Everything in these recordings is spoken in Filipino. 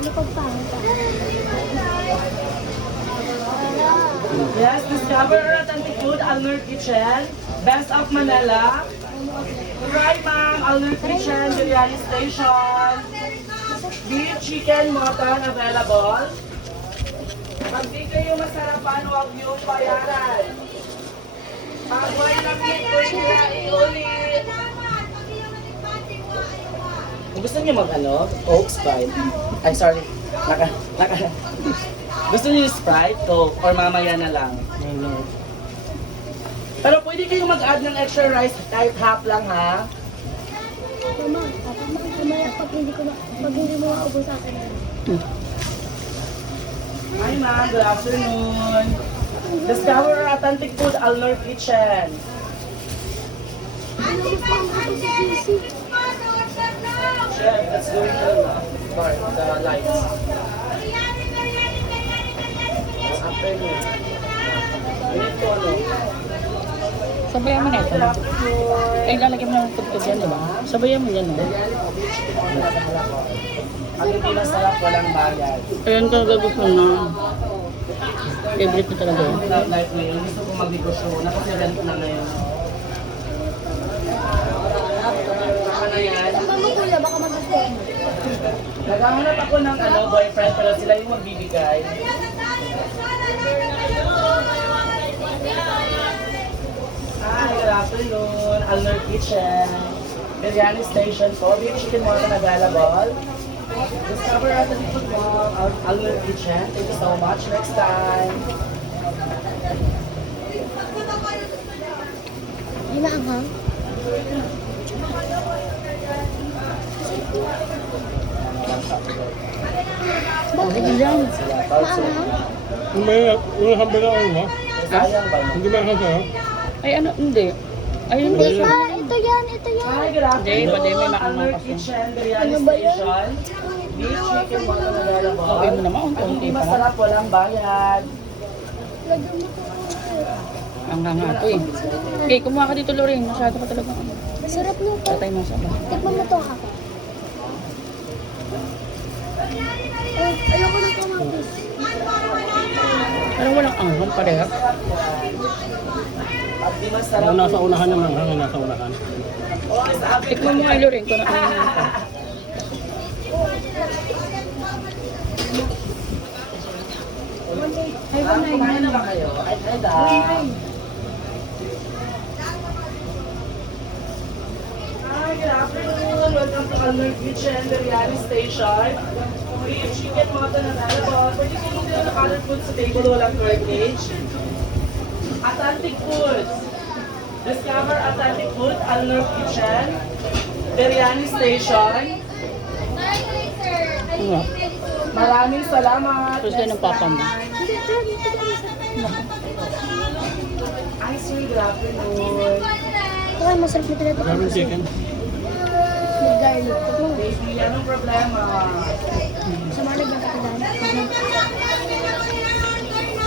Ano pag pangit ka? Yes, discover authentic food, Alnur Kitchen. Best of Manila. Try ma'am, Alnur Kitchen, Biryani Station. Beef, chicken, mutton available. Pag di kayo masarapan, huwag niyong bayaran. Pag walang ito'y nila iulit. Gusto niyo mag-ano? Coke, Sprite? Ay, sorry. Gusto niyo yung Sprite, Coke, or mamaya na lang? Pero pwede kayo mag-add ng extra rice kahit half lang, ha? Mama, mamaya pag hindi mo maubos sa akin. Hi ma'am, good afternoon. Discover authentic food, Alnur Kitchen. Ano gusto mo sa GC? Chef, let's go in the lights. Afternoon. Minute ko, no? Sabayan mo na ito. Eh, lalagyan mo ng tugtog yan, di ba? Sabayan mo yan, no? Ang hindi masarap, walang bayad. Ayan ka gusto na. Favorite ko talaga yun. Love life ngayon, gusto ko mag-negosyo na kasi rent na ngayon. Ano yan? Mama kuya, baka mag-gusto mo. Naghahanap ako ng boyfriend pero sila yung magbibigay. Hi, good afternoon. Alnur Kitchen. Biryani Station po. Beef chicken mutton available. Discover at the food mall. Alnur Kitchen. Thank you so much. Next time. Yun na ang hang? Bakit yan? Maanghang? Yung hambal na ano, Sayang ba? hindi ba kasi Ay, ano? Hindi. Ayun ba yun? Ah, ito yan, ito yan. Hi, good Hindi, ba din may afternoon. maanghang Alnur kasi. Kitchen. Biryani Ano ba yan? Station. Beef chicken mutton available. Okay mo naman, Ang hindi unti-unti pa. masarap, walang bayad. Lagyan mo ko. Ang hanga to eh. Okay, kumuha ka dito, Lorraine. Masyado ka talaga. Masarap nito. Patay mo sa ba? Tikman mo to ha. Oh, ayoko na kamatis. Parang walang anghang pareha. At di masarap. ano nasa unahan naman, hanggang nasa unahan. Oh, sabi ko Tikman mo nga, Lorraine, kung ano ka. Ay, ba na kumain na ba kayo? Ay, da. Hi, good afternoon. Welcome to Alnur Kitchen, Biryani Station. Beef, chicken, mutton, available. Pwede kayo dito na colored food sa table, walang garbage. Authentic foods. Discover authentic food, Alnur Kitchen, Biryani Station. Ano? Maraming salamat. Tapos din ng papa mo. Hindi, ito yan, ito yan. Hi, sir. Good afternoon. Ito ay masarap na pinatay. Maraming chicken. May garlic. Ito. Baby, anong problema? Sa mga nagkakatalan.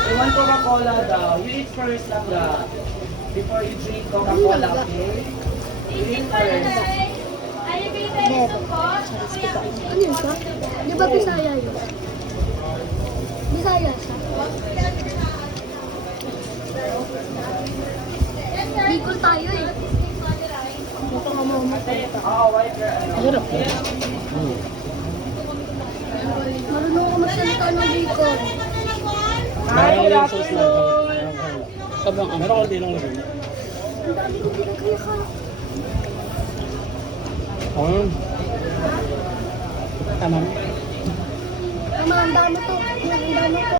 You want Coca-Cola daw. You eat first lang daw. Before you drink Coca-Cola, okay? You eat first. Never. Ano yun siya? Di ba Bisaya yun? Bisaya siya. Bicol tayo eh. Ito nga mo matay. Oo, white girl. Masarap po. Marunong ka magsalita ng Bicol. Hi, good afternoon. Sobrang Meron anghang. konti lang rin. Ang dami ko pinagkaya ka. Ayun. Tama na. Ang dami to. Ang dami to.